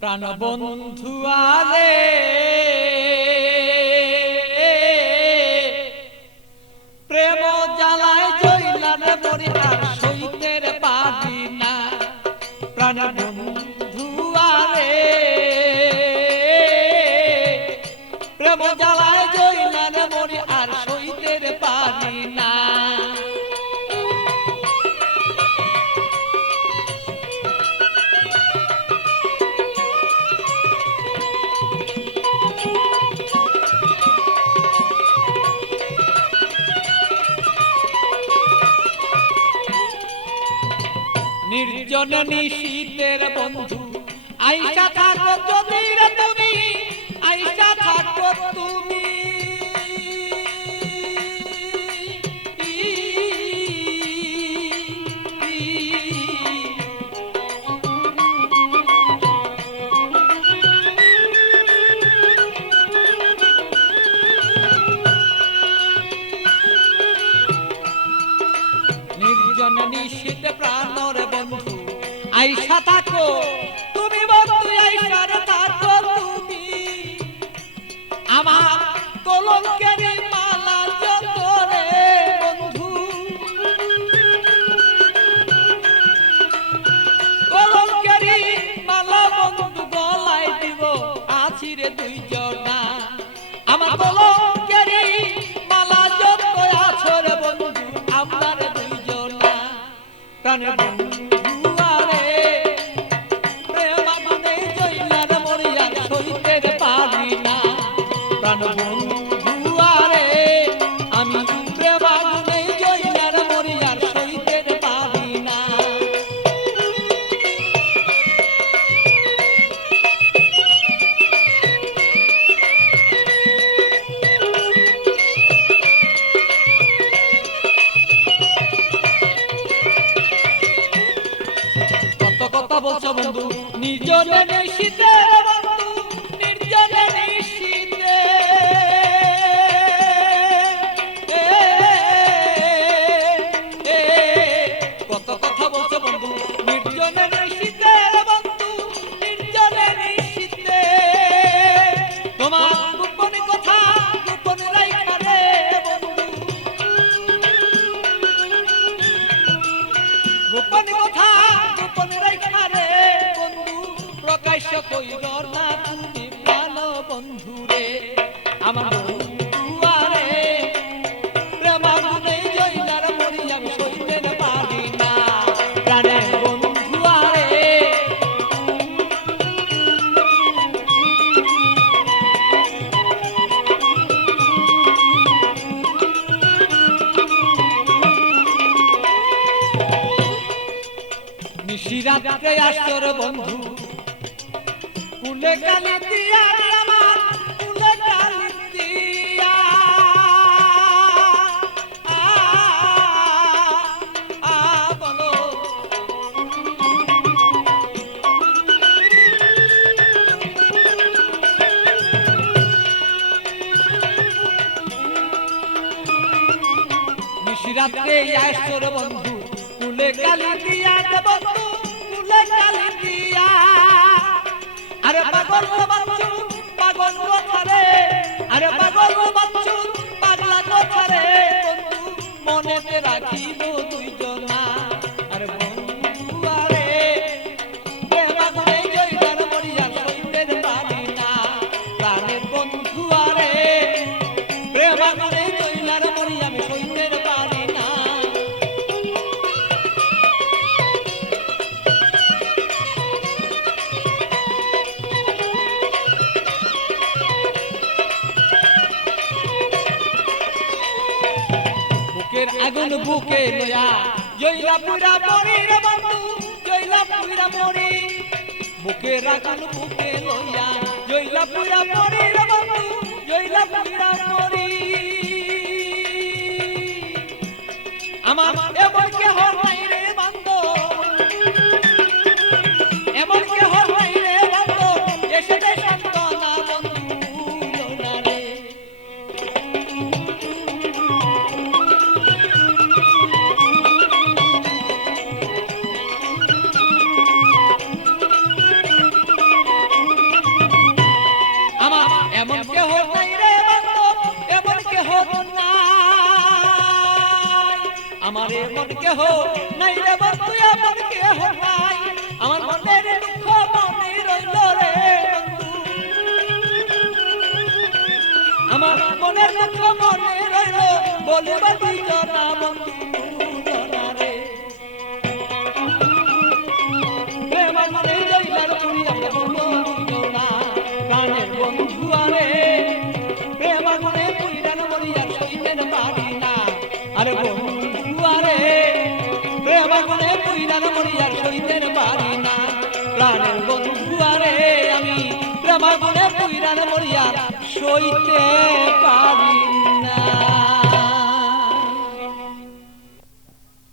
প্রাণ বন্ধু আরে। প্রেম জ্বালায় জইলার মরি আর সইতের পারি না প্রাণ বন্ধু আরে। প্রেম জ্বালায় নির্জন নিশীতের বন্ধু। আইসা থাকো তুমি আইসা থাকো তুমি। আইসা থাকো। তুমি বন্ধু আইসার থাকো তুমি। আমার কলঙ্কের মালা যত রে বন্ধু। কলঙ্কের মালা বন্ধু, গলায় দিব আছি রে দুইজনা আমার কলঙ্কের মালা যত আছো রে বন্ধু, আমরা দুইজনা প্রাণের প্রাণ বন্ধু আরে, আমি প্রেম আগুনে জইলার সইতে পারি না কত কথা বন্ধু নির্জনে নিশীতে প্রকাশ্য কইর না তুমি প্রাণ বন্ধু রে। আমার নিশিরাতে আসর বন্ধু কুলে কালি দিয়া আমার কুলে দিয়া। আ, বলো। নিশিরাতে আসর বন্ধু কুলে দিয়া কুলে আরে পাগল বাচ্চু পাগল কথারে আরে পাগল বাচ্চু মনেতে রাখিব বুকের আগুন বুকে লয়া জইলা পুরা মরি রে বন্ধু জইলা পুরা মরি। বুকের আগুন বুকে লয়া জইলা পুরা মরি রে বন্ধু জইলা পুরা মরি। আমার কেহ নাই রে বন্ধু আপন কেহ নাই। আমার মনের দুঃখ মনে রইল রে বন্ধু। আমার মনের দুঃখ মনে রইল, বলিব দুইজনা বন্ধু দুজনা রে। প্রেম মনে রইলার পুরি আমরা বলব গানের বন্ধু আরে। প্রেম মনে পুইরান মরিয়ার সইতেন পারি না। আরে বন্ধু প্রাণের বন্ধু আরে আমি প্রেম মনে পুইরান মরিয়ার সইতে পারি